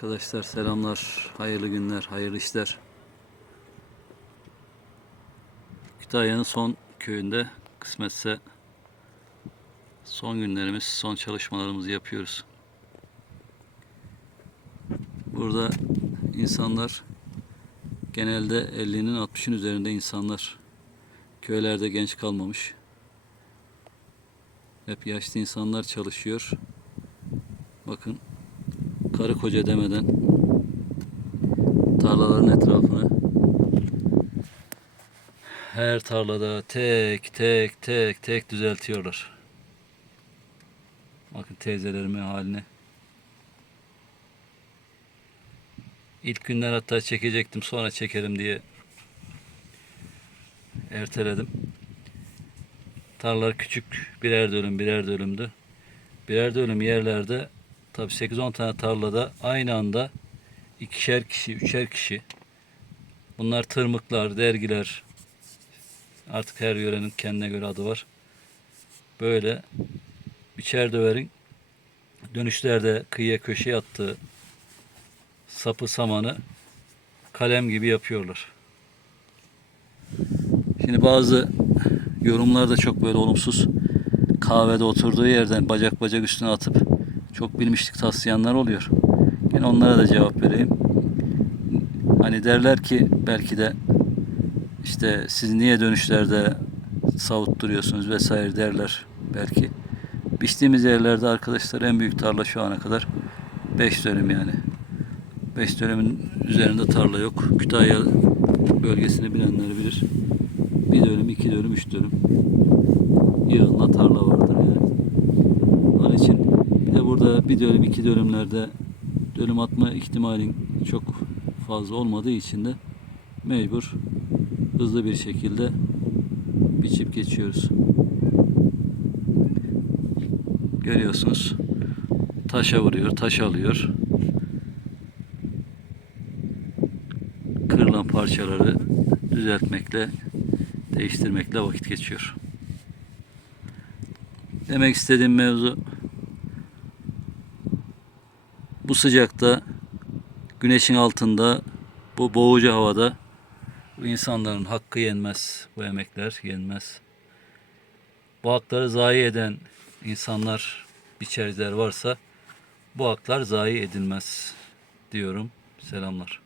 Arkadaşlar selamlar, hayırlı günler, hayırlı işler. Kütahya'nın son köyünde kısmetse son günlerimiz, son çalışmalarımızı yapıyoruz. Burada insanlar genelde 50'nin 60'ın üzerinde insanlar köylerde genç kalmamış. Hep yaşlı insanlar çalışıyor. Bakın karı koca demeden tarlaların etrafını her tarlada tek tek tek tek düzeltiyorlar. Bakın teyzelerimin haline. İlk günler hatta çekecektim sonra çekerim diye erteledim. Tarlalar küçük birer dönüm birer dönümdü. Birer dönüm yerlerde tabi 8-10 tane tarlada aynı anda ikişer kişi, üçer kişi. Bunlar tırmıklar, dergiler. Artık her yörenin kendine göre adı var. Böyle biçer döverin dönüşlerde kıyıya köşeye attığı sapı samanı kalem gibi yapıyorlar. Şimdi bazı yorumlar da çok böyle olumsuz. Kahvede oturduğu yerden bacak bacak üstüne atıp çok bilmişlik taslayanlar oluyor. Yine onlara da cevap vereyim. Hani derler ki belki de işte siz niye dönüşlerde savutturuyorsunuz vesaire derler belki. Biçtiğimiz yerlerde arkadaşlar en büyük tarla şu ana kadar 5 dönüm yani. 5 dönümün üzerinde tarla yok. Kütahya bölgesini bilenler bilir. Bir dönüm, iki dönüm, üç dönüm. Yığınla tarla vardır yani. Onun için bir de burada bir dönüm, iki dönümlerde dönüm atma ihtimalin çok fazla olmadığı için de mecbur hızlı bir şekilde biçip geçiyoruz. Görüyorsunuz. Taşa vuruyor, taş alıyor. Kırılan parçaları düzeltmekle, değiştirmekle vakit geçiyor. Demek istediğim mevzu bu sıcakta güneşin altında bu boğucu havada bu insanların hakkı yenmez. Bu emekler yenmez. Bu hakları zayi eden insanlar, biçerciler varsa bu haklar zayi edilmez diyorum. Selamlar.